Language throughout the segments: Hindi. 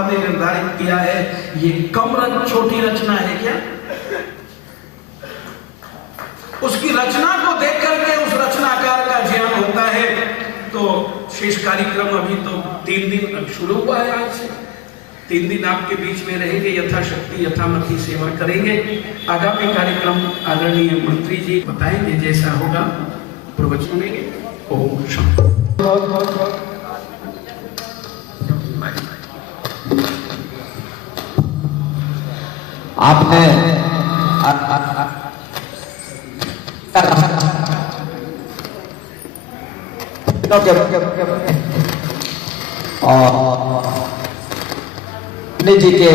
महाराज ने निर्धारित किया है। ये कम छोटी रचना है क्या? उसकी रचना को देख करके उस रचनाकार का ज्ञान होता है। तो शेष कार्यक्रम अभी तो 3 दिन शुरू हुआ है, आज से 3 दिन आपके बीच में रहेंगे, यथाशक्ति यथामति सेवा करेंगे। आगामी कार्यक्रम आदरणीय मंत्री जी बताएंगे, जैसा होगा प्रवचन सुनेंगे। ओम शांति। आपने जी के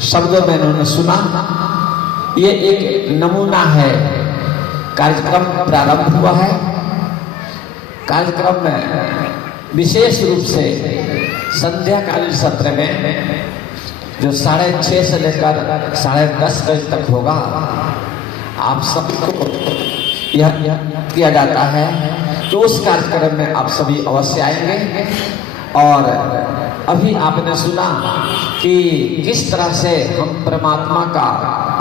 शब्दों में उन्होंने सुना। ये एक नमूना है। कार्यक्रम प्रारंभ हुआ है। कार्यक्रम में विशेष रूप से संध्याकालीन सत्र में जो 6:30 से लेकर 10:30 बजे तक होगा, आप सबको यह किया जाता है तो उस कार्यक्रम में आप सभी अवश्य आएंगे। और अभी आपने सुना कि किस तरह से हम परमात्मा का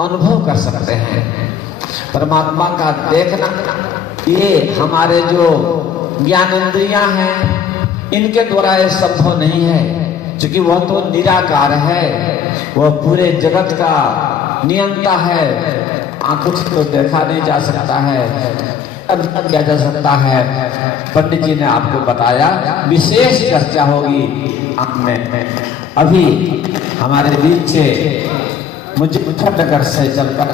अनुभव कर सकते हैं। परमात्मा का देखना ये हमारे जो ज्ञानेंद्रियां हैं इनके द्वारा ये संभव नहीं है, क्योंकि वह तो निराकार है, वह पूरे जगत का नियंता है। आंखों से तो देखा नहीं जा सकता है, किया जा सकता है। पंडित जी ने आपको बताया, विशेष चर्चा होगी में। अभी हमारे बीच से मुजफ्फरनगर से चलकर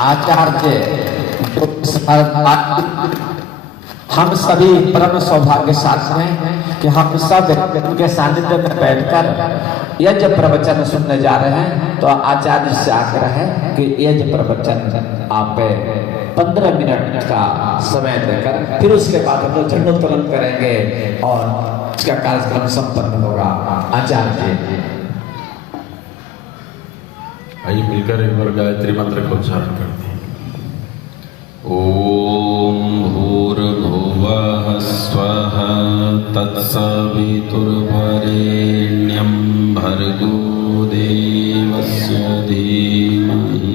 आचार्य हम सभी परम सौभाग्य साथ हैं कि हम सब उनके सानिध्य में बैठकर यज्ञ प्रवचन सुनने जा रहे हैं। तो आचार्य से आग्रह है कि यज्ञ प्रवचन आप 15 मिनट का समय देकर फिर उसके बाद हम लोग झंडोत्तोलन करेंगे और इसका कार्यक्रम संपन्न होगा। आचार्य जी आइए मिलकर एक बार गायत्री मंत्र का उच्चारण करते हैं। ओम भूर्भुवः स्वः तत्सवितुर्वरेण्यं भर्गो देवस्य धीमहि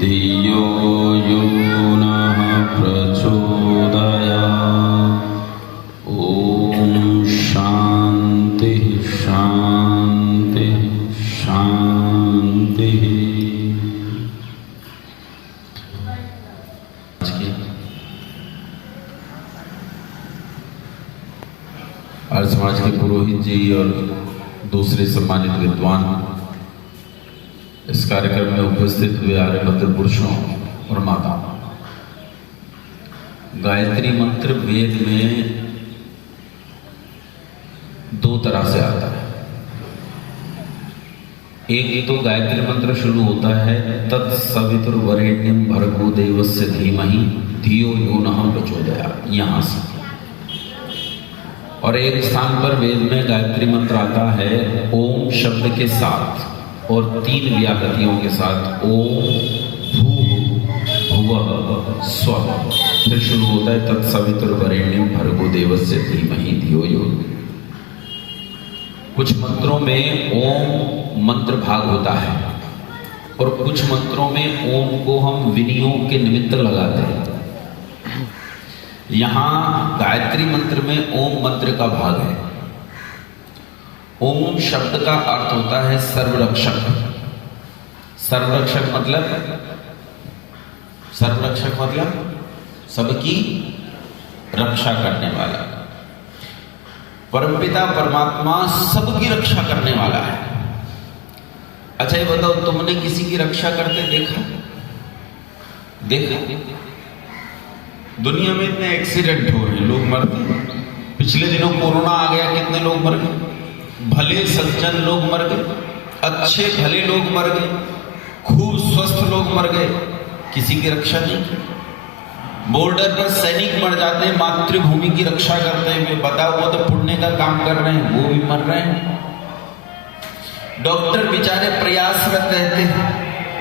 धियो यो नः प्रचोदयात्। ओम शांति शांति शांति। आर्य समाज के पुरोहित जी और दूसरे सम्मानित विद्वान, इस कार्यक्रम में उपस्थित हुए आर्य भद्र पुरुषों और माताओं, गायत्री मंत्र वेद में 2 तरह से आता है। एक तो गायत्री मंत्र शुरू होता है तत्सवितुर्वरेण्यं भर्गो देवस्य धीमहि धियो यो नः प्रचोदयात्, यहाँ से। और एक स्थान पर वेद में गायत्री मंत्र आता है ओम शब्द के साथ और 3 व्याकृतियों के साथ। ओम भूर्भुवः स्वः, फिर शुरू होता है तत्सवितुर्वरेण्यं भर्गो देवस्य धीमहि धियो यो। कुछ मंत्रों में ओम मंत्र भाग होता है और कुछ मंत्रों में ओम को हम विनियोग के निमित्त लगाते हैं। यहां गायत्री मंत्र में ओम मंत्र का भाग है। ओम शब्द का अर्थ होता है सर्वरक्षक। सर्वरक्षक मतलब सबकी रक्षा करने वाला। परमपिता परमात्मा सबकी रक्षा करने वाला है। अच्छा ये बताओ, तुमने किसी की रक्षा करते देखा? दुनिया में इतने एक्सीडेंट हो रहे, लोग मरते हैं। पिछले दिनों कोरोना आ गया, कितने लोग मर गए। भले सज्जन लोग मर गए, अच्छे भले लोग मर गए, खूब स्वस्थ लोग मर गए, किसी की रक्षा नहीं की। बॉर्डर पर सैनिक मर जाते हैं मातृभूमि की रक्षा करते हुए, बताओ वो तो पुण्य का काम कर रहे हैं, वो भी मर रहे हैं। डॉक्टर बेचारे प्रयासरत रहते हैं।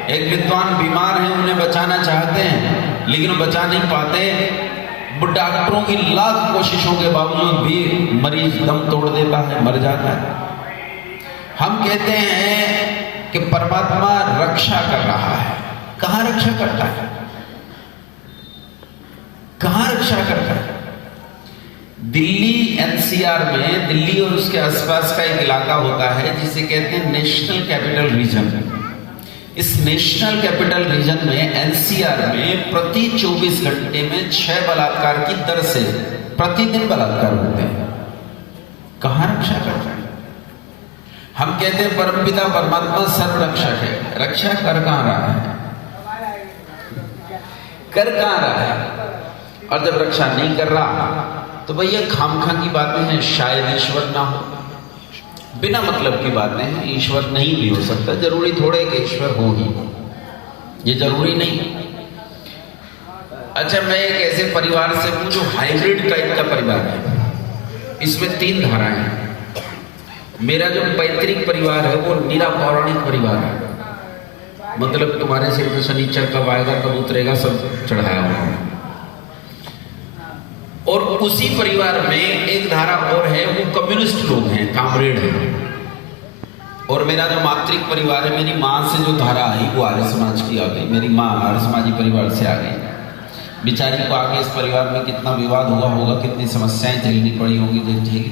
एक विद्वान बीमार है, उन्हें बचाना चाहते हैं लेकिन बचा नहीं पाते। डॉक्टरों की लाख कोशिशों के बावजूद भी मरीज दम तोड़ देता है, मर जाता है। हम कहते हैं कि परमात्मा रक्षा कर रहा है। कहां रक्षा करता है? कहां रक्षा करता है? दिल्ली एनसीआर में, दिल्ली और उसके आसपास का एक इलाका होता है जिसे कहते हैं नेशनल कैपिटल रीजन। इस नेशनल कैपिटल रीजन में, एनसीआर में प्रति 24 घंटे में 6 बलात्कार की दर से प्रतिदिन बलात्कार होते हैं। कहां रक्षा करता है? हम कहते हैं परमपिता परमात्मा सर्व रक्षक है। रक्षा कर कहां रहा है? कर कहां रहा है? और जब रक्षा नहीं कर रहा तो भैया खामखा की बातें हैं, शायद ईश्वर ना हो, बिना मतलब की बातें हैं। ईश्वर नहीं भी हो सकता, जरूरी थोड़े कि ईश्वर हो ही, ये जरूरी नहीं। अच्छा, मैं एक ऐसे परिवार से हूं जो हाइब्रिड टाइप का परिवार है। इसमें 3 धाराएं हैं। मेरा जो पैतृक परिवार है वो निरा पौराणिक परिवार है, मतलब तुम्हारे सिर पे शनिचर कब आएगा कब उतरेगा सब चढ़ाया हुआ। और उसी परिवार में एक धारा और है, वो कम्युनिस्ट लोग हैं, कामरेड हैं। और मेरा जो मातृक परिवार है, मेरी माँ से जो धारा आई वो आर्य समाज की आ गई। मेरी माँ आर्य समाजी परिवार से आ गई। बेचारी को आगे इस परिवार में कितना विवाद हुआ होगा, कितनी समस्याएं झेलनी पड़ी होगी, देखिए।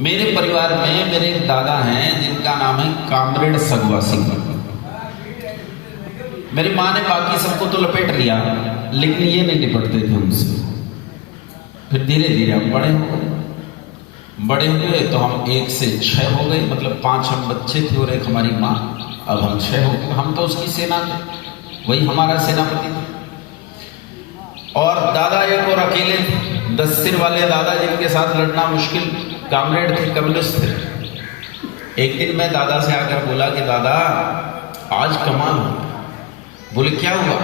मेरे परिवार में मेरे एक दादा हैं जिनका नाम है कामरेड सगवा सिंह। मेरी माँ ने बाकी सबको तो लपेट लिया, लेकिन ये नहीं निपटते थे उनसे। फिर धीरे धीरे हम बड़े हुए तो हम 1 से 6 हो गए, मतलब 5 हम बच्चे थे और एक हमारी माँ। अब हम 6 हो गए। हम तो उसकी सेना थे, वही हमारा सेनापति था। और दादा एक और अकेले 10 सिर वाले दादा जिनके साथ लड़ना मुश्किल, कामरेड थे, कम्युनिस्ट थे। एक दिन मैं दादा से आकर बोला कि दादा आज कमाल हो। बोले क्या हुआ?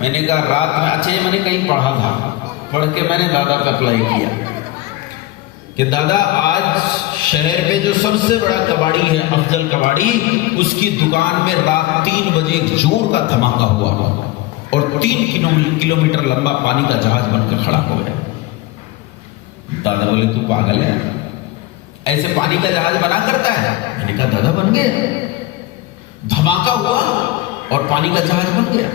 मैंने कहा रात में, अच्छा ये मैंने कहीं पढ़ा था, पढ़ के मैंने दादा पे अप्लाई किया कि दादा आज शहर में जो सबसे बड़ा कबाड़ी है, अफजल कबाड़ी, उसकी दुकान में रात 3 बजे एक जोर का धमाका हुआ और 3 किलोमीटर लंबा पानी का जहाज बनकर खड़ा हो गया। दादा बोले तू पागल है, ऐसे पानी का जहाज बना करता है? मैंने कहा दादा बन गया, धमाका हुआ और पानी का जहाज बन गया।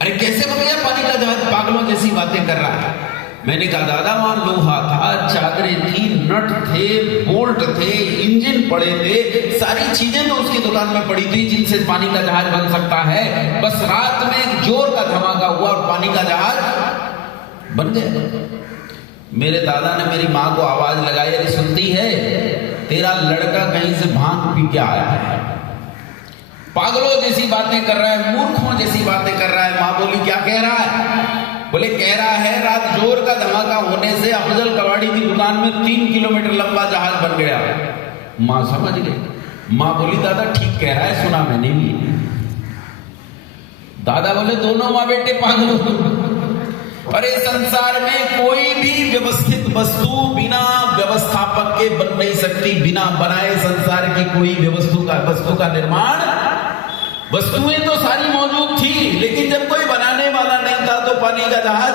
अरे कैसे बन गया पानी का जहाज? पागलों जैसी बातें कर रहा है। मैंने कहा दादा वहां लोहा था, चादरें थी, नट थे, बोल्ट थे, इंजन पड़े थे, सारी चीजें तो उसकी दुकान में पड़ी थी जिनसे पानी का जहाज बन सकता है। बस रात में एक जोर का धमाका हुआ और पानी का जहाज बन गया। मेरे दादा ने मेरी माँ को आवाज लगाई, अरे सुनती है, तेरा लड़का कहीं से भांग पी के आया है, पागलों जैसी बातें कर रहा है, मूर्खों जैसी बातें कर रहा है। माँ बोली क्या कह रहा है? बोले कह रहा है रात जोर का धमाका होने से अफजल कबाड़ी की दुकान में 3 किलोमीटर लंबा जहाज बन गया। माँ समझ गई। माँ बोली दादा ठीक कह रहा है, सुना मैंने भी। दादा बोले दोनों माँ बेटे पागल हो। अरे संसार में कोई भी व्यवस्थित वस्तु बिना व्यवस्थापक के बन नहीं सकती। बिना बनाए संसार की कोई वस्तु का निर्माण, वस्तुएं तो सारी मौजूद थी, लेकिन जब कोई बनाने वाला नहीं था तो पानी का जहाज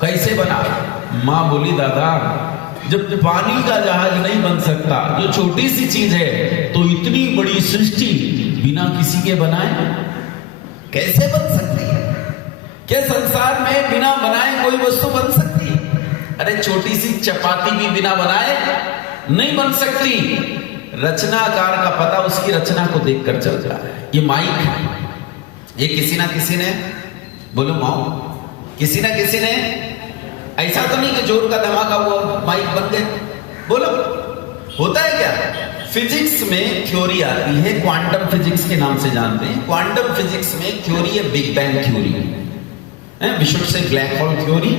कैसे बना? माँ बोली दादा जब पानी का जहाज नहीं बन सकता, जो छोटी सी चीज है, तो इतनी बड़ी सृष्टि बिना किसी के बनाए कैसे बन सकती है? क्या संसार में बिना बनाए कोई वस्तु बन सकती है? अरे छोटी सी चपाती भी बिना बनाए नहीं बन सकती। रचनाकार का पता उसकी रचना को देखकर चलता है। ये माइक है, ये किसी ना किसी ने, बोलो माओ, किसी ना किसी ने, ऐसा तो नहीं कि जोर का धमाका हुआ माइक बन गए। बोलो होता है क्या? फिजिक्स में थ्योरी आती है, क्वांटम फिजिक्स के नाम से जानते हैं। क्वांटम फिजिक्स में थ्योरी है बिग बैंग थ्योरी, विश्व से ब्लैक होल थ्योरी।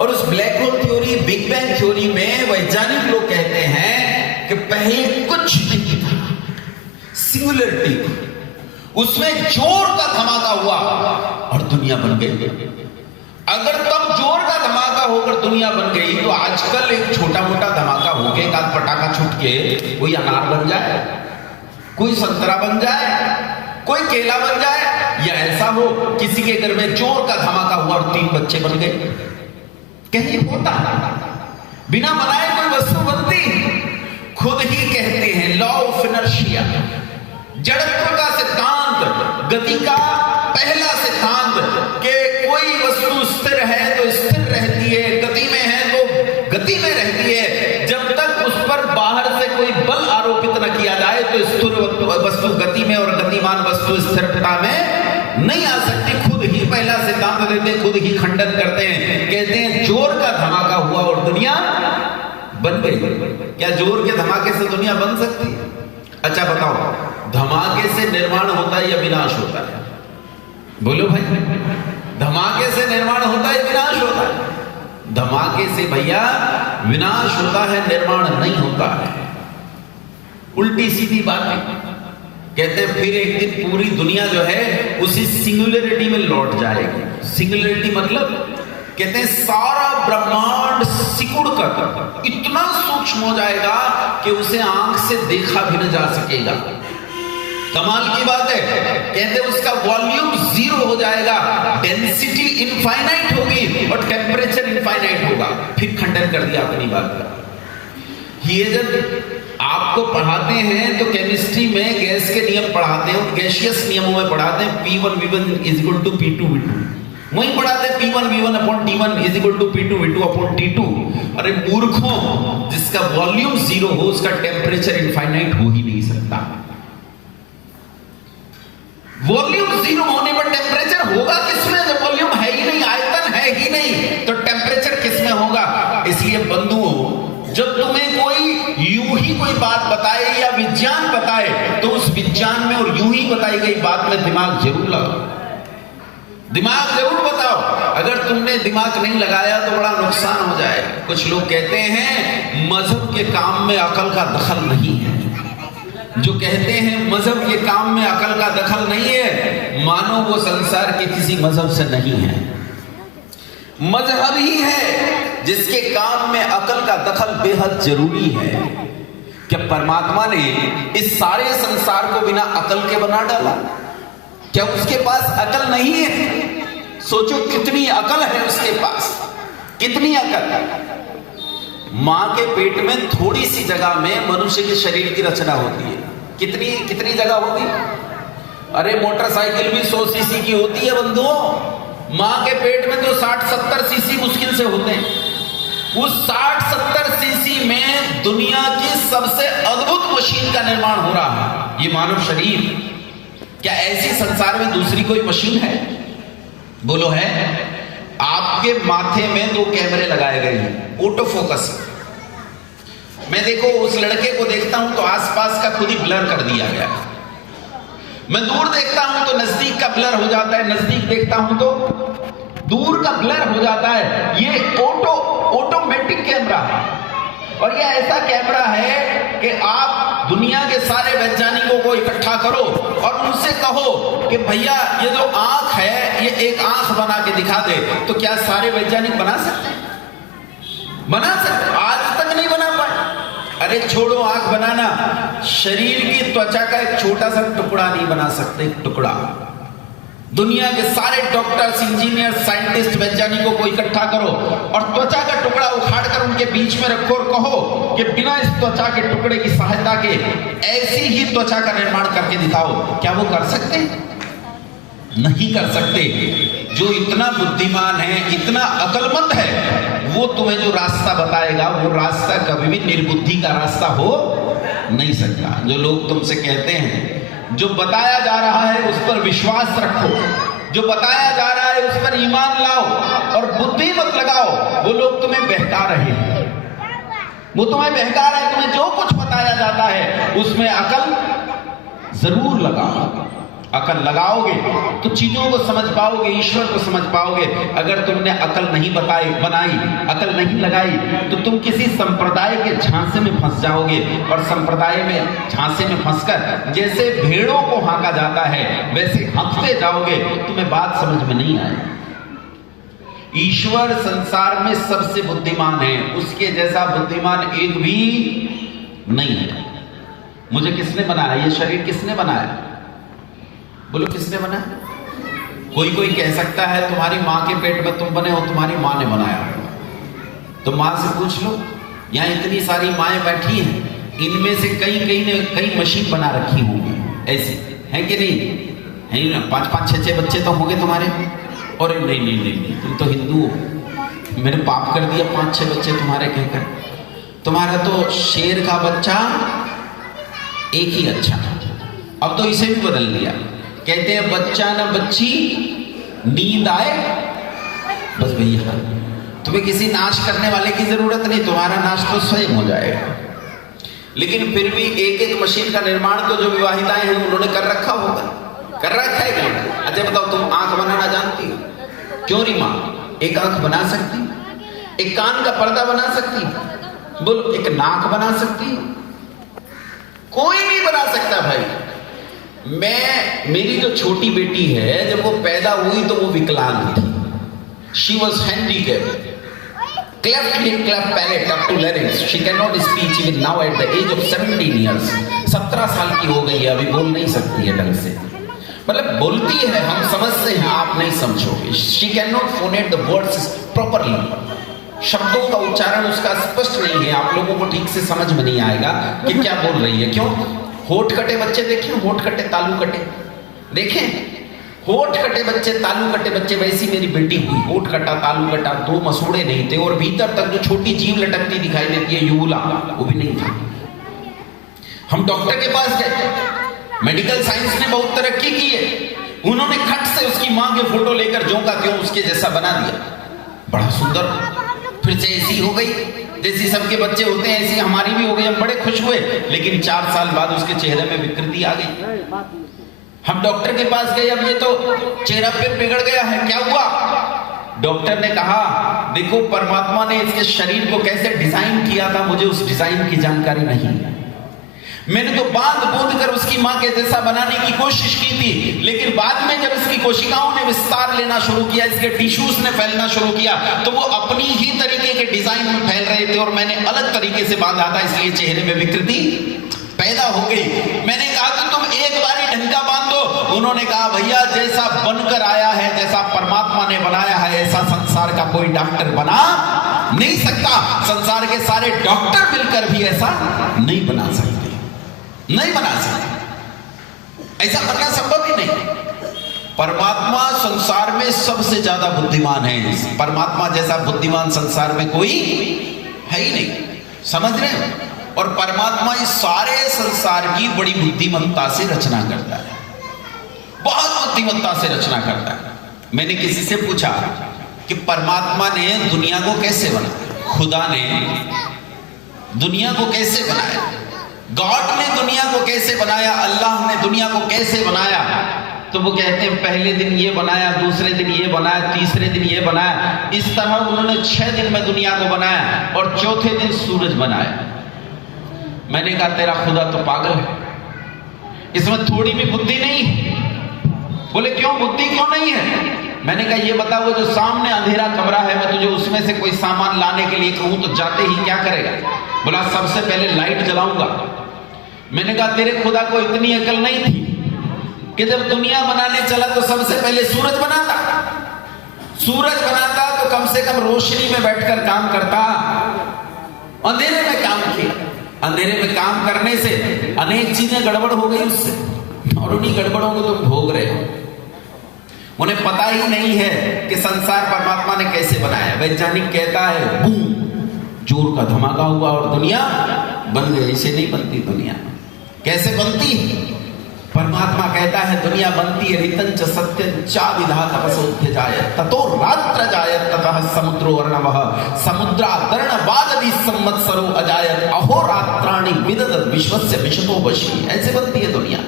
और उस black hole theory, big bang theory में वैज्ञानिक लोग कहते हैं कि पहले कुछ नहीं था, सिंगुलरिटी, उसमें जोर का धमाका हुआ और दुनिया बन गई। अगर तब जोर का धमाका होकर दुनिया बन गई तो आजकल एक छोटा मोटा धमाका होके एक आध पटाखा छूट के कोई अनार बन जाए, कोई संतरा बन जाए, कोई केला बन जाए, या ऐसा हो किसी के घर में जोर का धमाका हुआ और 3 बच्चे बन गए। कहीं होता बिना बनाए कोई वस्तु बनती? खुद ही कहते जड़त्व का सिद्धांत, गति का पहला सिद्धांत कि कोई वस्तु स्थिर है तो स्थिर रहती है, गति में है तो गति में रहती है। जब तक उस पर बाहर से कोई बल आरोपित न किया जाए तो स्थिर वस्तु गति में और गतिमान वस्तु स्थिरता में नहीं आ सकती। खुद ही पहला सिद्धांत देते, खुद ही खंडन करते हैं, कहते हैं जोर का धमाका हुआ और दुनिया बन गई। क्या जोर के धमाके से दुनिया बन सकती है? अच्छा बताओ, धमाके से निर्माण होता है या विनाश होता है? बोलो भाई, धमाके से निर्माण होता है, विनाश होता है? धमाके से भैया विनाश होता है, निर्माण नहीं होता है। उल्टी सीधी बातें कहते हैं। फिर एक दिन पूरी दुनिया जो है उसी सिंगुलरिटी में लौट जाएगी। सिंगुलरिटी मतलब कहते हैं सारा ब्रह्मांड सिकुड़ कर इतना सूक्ष्म हो जाएगा कि उसे आंख से देखा भी न जा सकेगा। कमाल की बात है। कहते हैं उसका वॉल्यूम 0 हो जाएगा, डेंसिटी इनफाइनाइट होगी और टेम्परेचर इनफाइनाइट होगा। फिर खंडन कर दिया अपनी बात का। ये जब आपको पढ़ाते हैं तो केमिस्ट्री में गैस के नियम पढ़ाते हैं, गैसियस नियमों में पढ़ाते हैं P1 V1 = P2 V2। वही पढ़ाते हैं P1 V1 / T1 = P2 V2 / T2। अरे मूर्खों, जिसका वॉल्यूम 0 हो उसका टेम्परेचर इनफाइनाइट हो ही नहीं सकता। वॉल्यूम 0 होने पर टेम्परेचर होगा किसमें? जब वॉल्यूम है ही नहीं, आयतन है ही नहीं, तो टेम्परेचर किसमें होगा? इसलिए बंधुओं, जब तुम्हें कोई यूं ही कोई बात बताए या विज्ञान बताए तो उस विज्ञान में और यूं ही बताई गई बात में दिमाग जरूर लगाओ, दिमाग जरूर बताओ। अगर तुमने दिमाग नहीं लगाया तो बड़ा नुकसान हो जाए। कुछ लोग कहते हैं मजहब के काम में अकल का दखल नहीं है। जो कहते हैं मजहब के काम में अकल का दखल नहीं है, मानो वो संसार के किसी मजहब से नहीं है। मजहब ही है जिसके काम में अकल का दखल बेहद जरूरी है। क्या परमात्मा ने इस सारे संसार को बिना अकल के बना डाला? क्या उसके पास अकल नहीं है? सोचो कितनी अकल है उसके पास, कितनी अकल। मां के पेट में थोड़ी सी जगह में मनुष्य के शरीर की रचना होती है। कितनी जगह होगी? अरे मोटरसाइकिल भी 100 सीसी की होती है बंधुओं। मां के पेट में तो 60-70 सीसी मुश्किल से होते हैं। उस 60-70 सीसी में दुनिया की सबसे अद्भुत मशीन का निर्माण हो रहा है, ये मानव शरीर। क्या ऐसी संसार में दूसरी कोई मशीन है? बोलो है? आपके माथे में 2 कैमरे लगाए गए हैं, ऑटो फोकस। मैं देखो उस लड़के को देखता हूं तो आसपास का खुद ही ब्लर कर दिया गया। मैं दूर देखता हूं तो नजदीक का ब्लर हो जाता है, नजदीक देखता हूं तो दूर का ब्लर हो जाता है। ये ऑटोमेटिक कैमरा है। और ये ऐसा कैमरा है कि आप दुनिया के सारे वैज्ञानिकों को इकट्ठा करो और उनसे कहो कि भैया ये जो आंख है, ये एक आंख बना के दिखा दे, तो क्या सारे वैज्ञानिक बना सकते हैं? बना सकते? आज तक नहीं बना पाए। अरे छोड़ो आंख बनाना, शरीर की त्वचा का एक छोटा सा टुकड़ा नहीं बना सकते। एक टुकड़ा। दुनिया के सारे डॉक्टर्स, इंजीनियर, साइंटिस्ट, वैज्ञानिकों को इकट्ठा करो और त्वचा का टुकड़ा उखाड़कर उनके बीच में रखो और कहो कि बिना इस त्वचा के टुकड़े की सहायता के ऐसी ही त्वचा का निर्माण करके दिखाओ। क्या वो कर सकते हैं? नहीं कर सकते। जो इतना बुद्धिमान है, इतना अकलमंद है, वो तुम्हें जो रास्ता बताएगा वो रास्ता कभी भी निर्बुद्धि का रास्ता हो नहीं सकता। जो लोग तुमसे कहते हैं जो बताया जा रहा है उस पर विश्वास रखो, जो बताया जा रहा है उस पर ईमान लाओ और बुद्धि मत लगाओ, वो लोग तुम्हें बहका रहे हैं। वो तुम्हें बहका रहे हैं। तुम्हें जो कुछ बताया जाता है उसमें अकल जरूर लगाओ। अकल लगाओगे तो चीजों को समझ पाओगे, ईश्वर को समझ पाओगे। अगर तुमने अकल नहीं बनाई, अकल नहीं लगाई, तो तुम किसी संप्रदाय के झांसे में फंस जाओगे। और संप्रदाय में झांसे में फंसकर जैसे भेड़ों को हाँका जाता है वैसे हाँकते जाओगे, तुम्हें बात समझ में नहीं आएगी। ईश्वर संसार में सबसे बुद्धिमान है, उसके जैसा बुद्धिमान एक भी नहीं है। मुझे किसने बनाया? ये शरीर किसने बनाया? बोलो किसने बनाया? कोई कह सकता है तुम्हारी मां के पेट में तुम बने हो, तुम्हारी मां ने बनाया। तो मां से पूछ लो, यहां इतनी सारी माएं बैठी हैं, इनमें से कई ने कई मशीन बना रखी होंगी। ऐसी है कि नहीं है ना? 5-5, 6-6 बच्चे तो होंगे तुम्हारे। और नहीं तुम तो हिंदू हो, मैंने पाप कर दिया 5-6 बच्चे तुम्हारे कहकर। तुम्हारा तो शेर का बच्चा एक ही अच्छा। अब तो इसे भी बदल दिया, कहते हैं बच्चा ना बच्ची नींद आए बस भैया। तुम्हें किसी नाश करने वाले की जरूरत नहीं, तुम्हारा नाश तो स्वयं हो जाएगा। लेकिन फिर भी एक मशीन का निर्माण तो जो विवाहिताएं हैं उन्होंने कर रखा होगा, कर रखा है क्या? अच्छा बताओ, तुम आंख बनाना जानती हो? क्यों नहीं मां? एक आंख बना सकती, एक कान का पर्दा बना सकती, बोलो एक नाक बना सकती? कोई नहीं बना सकता भाई। मेरी जो छोटी बेटी है, जब वो पैदा हुई तो वो विकलांग थी। She was handicapped, cleft lip, cleft palate up to larynx. She cannot speak even now at the age of 17 years. 17 साल की हो गई है, अभी बोल नहीं सकती है ढंग से। मतलब बोलती है, हम समझते हैं, आप नहीं समझोगे। She cannot phonate the words properly. शब्दों का उच्चारण उसका स्पष्ट नहीं है, आप लोगों को ठीक से समझ में नहीं आएगा कि क्या बोल रही है। क्यों? होठ कटे बच्चे देखे, होठ कटे तालू कटे देखे, होठ कटे बच्चे तालू कटे बच्चे, वैसी मेरी बेटी हुई। होठ कटा तालू कटा, 2 मसूड़े नहीं थे, और भीतर तक जो छोटी जीव लटकती दिखाई देती है यूला, वो भी नहीं था। हम डॉक्टर के पास गए, मेडिकल साइंस ने बहुत तरक्की की है, उन्होंने खट से उसकी मां के फोटो लेकर ज्यों का त्यों उसके जैसा बना दिया, बड़ा सुंदर। फिर से ऐसी हो गई जैसी सबके बच्चे होते हैं, ऐसी हमारी भी हो गई। हम बड़े खुश हुए, लेकिन 4 साल बाद उसके चेहरे में विकृति आ गई। हम डॉक्टर के पास गए, अब ये तो चेहरा फिर बिगड़ गया है, क्या हुआ? डॉक्टर ने कहा देखो परमात्मा ने इसके शरीर को कैसे डिजाइन किया था, मुझे उस डिजाइन की जानकारी नहीं। मैंने तो बांध बूंद कर उसकी मां के जैसा बनाने की कोशिश की थी, लेकिन बाद में जब इसकी कोशिकाओं ने विस्तार लेना शुरू किया, इसके टिश्यूज ने फैलना शुरू किया, तो वो अपनी ही तरीके के डिजाइन में फैल रहे थे और मैंने अलग तरीके से बांधा था, इसलिए चेहरे में विकृति पैदा हो गई। मैंने कहा कि तुम एक बार ही ढंग का बांध दो। उन्होंने कहा भैया जैसा बनकर आया है, जैसा परमात्मा ने बनाया है, ऐसा संसार का कोई डॉक्टर बना नहीं सकता। संसार के सारे डॉक्टर मिलकर भी ऐसा नहीं बना सकते, नहीं बना सकते, ऐसा बनना संभव ही नहीं। परमात्मा संसार में सबसे ज्यादा बुद्धिमान है, परमात्मा जैसा बुद्धिमान संसार में कोई है ही नहीं, समझ रहे हो? और परमात्मा इस सारे संसार की बड़ी बुद्धिमत्ता से रचना करता है, बहुत बुद्धिमत्ता से रचना करता है। मैंने किसी से पूछा कि परमात्मा ने दुनिया को कैसे बनाया, खुदा ने दुनिया को कैसे बनाया, गॉड ने दुनिया को कैसे बनाया, अल्लाह ने दुनिया को कैसे बनाया? तो वो कहते हैं पहले दिन ये बनाया, दूसरे दिन ये बनाया, तीसरे दिन ये बनाया। इस तरह उन्होंने 6 दिन में दुनिया को बनाया और चौथे दिन सूरज बनाया। मैंने कहा तेरा खुदा तो पागल है, इसमें थोड़ी भी बुद्धि नहीं। बोले क्यों, बुद्धि क्यों नहीं है? मैंने कहा ये बता, वो जो सामने अंधेरा कमरा है, मैं तुझे उसमें से कोई सामान लाने के लिए कहूं तो जाते ही क्या करेगा? बोला सबसे पहले लाइट जलाऊंगा। मैंने कहा तेरे खुदा को इतनी अकल नहीं थी कि जब दुनिया बनाने चला तो सबसे पहले सूरज बनाता, सूरज बनाता तो कम से कम रोशनी में बैठकर काम करता, अंधेरे में काम किया। अंधेरे में काम करने से अनेक चीजें गड़बड़ हो गई उससे, और उन्हीं गड़बड़ों को तुम भोग रहे हो। उन्हें पता ही नहीं है कि संसार परमात्मा ने कैसे बनाया। वैज्ञानिक कहता है बूम, जोर का धमाका हुआ और दुनिया बन गई। ऐसे नहीं बनती दुनिया, कैसे बनती? परमात्मा कहता है दुनिया बनती है ऋतंच सत्यं च विधातपसोऽध्य जायत ततो रात्र जायत ततः समुद्रो अर्णवः समुद्रातर्णवाददि संवत्सरो अजायत अहोरात्राणि विदधत् विश्वस्य विशतो वशी। ऐसे बनती है दुनिया।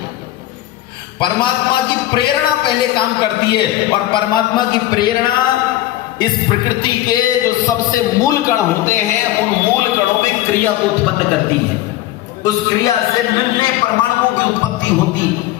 परमात्मा की प्रेरणा पहले काम करती है, और परमात्मा की प्रेरणा इस प्रकृति के जो सबसे मूल कण होते हैं, उन मूल कणों में क्रिया को उत्पन्न करती है। उस क्रिया से नन्हे परमाणुओं की उत्पत्ति होती है।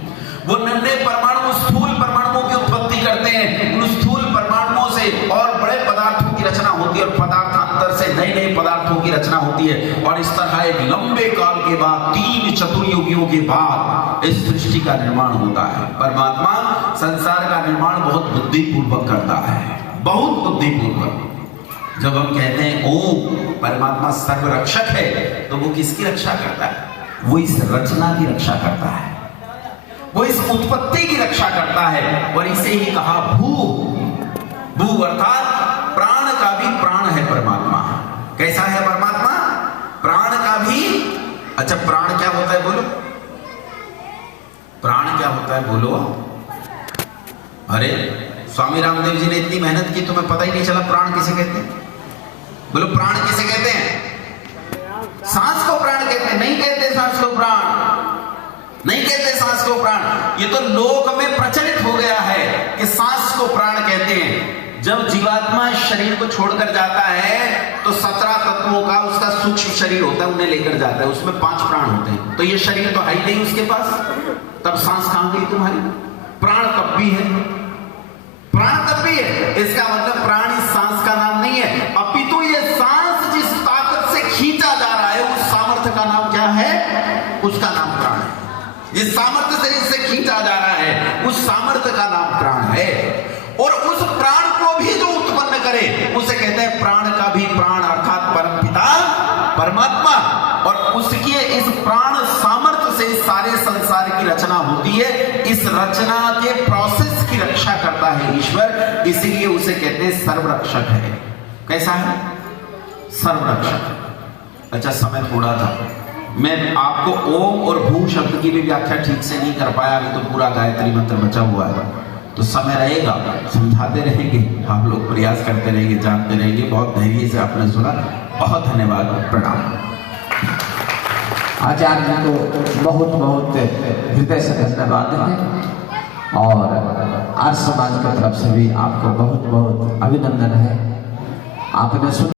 वो नन्हे परमाणु स्थूल परमाणुओं की उत्पत्ति करते हैं। उन स्थूल परमाणुओं से और बड़े पदार्थों की रचना होती है, और पदार्थांतर से नए नए पदार्थों की रचना होती है। और इस तरह एक लंबे काल के बाद, 3 चतुर्युगियों के बाद इस सृष्टि का निर्माण होता है। परमात्मा संसार का निर्माण बहुत बुद्धिपूर्वक करता है, बहुत बुद्धिपूर्वक। जब हम कहते हैं ओम परमात्मा सर्वरक्षक है, तो वो किसकी रक्षा करता है? वो इस रचना की रक्षा करता है। वो इस उत्पत्ति की रक्षा करता है। और इसे ही कहा भू। भू अर्थात प्राण का भी प्राण है परमात्मा। कैसा है परमात्मा? प्राण का भी। अच्छा, प्राण क्या होता है बोलो? प्राण क्या होता है बोलो? अरे स्वामी रामदेव जी ने इतनी मेहनत की, तुम्हें पता ही नहीं चला प्राण किसे कहते हैं? बोलो, प्राण किसे कहते हैं? सांस को प्राण कहते हैं? नहीं कहते सांस को प्राण, नहीं कहते सांस को प्राण। ये तो लोक में प्रचलित हो गया है कि सांस को प्राण कहते हैं। जब जीवात्मा शरीर को छोड़कर जाता है तो 17 तत्वों का उसका सूक्ष्म शरीर होता है, उन्हें लेकर जाता है। उसमें 5 प्राण होते हैं। तो ये शरीर तो है ही नहीं उसके पास, तब सांस कहां गई तुम्हारी? प्राण तब भी है, प्राण तब भी है। इसका मतलब प्राण इस सांस का नाम नहीं है, अपितु ये सांस जिस ताकत से खींचा जा रहा है उस सामर्थ्य का नाम क्या है? उसका नाम प्राण है। जिस सामर्थ्य से इससे खींचा जा रहा है उस सामर्थ्य का नाम प्राण है। और उस प्राण को भी जो उत्पन्न करे उसे कहते हैं प्राण का भी प्राण, अर्थात परमपिता परमात्मा। और उसके इस प्राण सामर्थ्य से इस सारे संसार की रचना होती है। इस रचना के प्रोसेस की रक्षा करता है ईश्वर, इसीलिए उसे कहते हैं सर्वरक्षक है। कैसा है? सर्वरक्षक। अच्छा, समय थोड़ा था, मैं आपको ओम और भू शब्द की भी व्याख्या ठीक से नहीं कर पाया। अभी तो पूरा गायत्री मंत्र बचा हुआ है, तो समय रहेगा, समझाते रहेंगे, आप लोग प्रयास करते रहेंगे, जानते रहेंगे। बहुत धैर्य से आपने सुना, बहुत धन्यवाद, प्रणाम। आचार्य जी को बहुत बहुत हृदय से धन्यवाद है और आर्य समाज की तरफ से भी आपको बहुत बहुत अभिनंदन है। आपने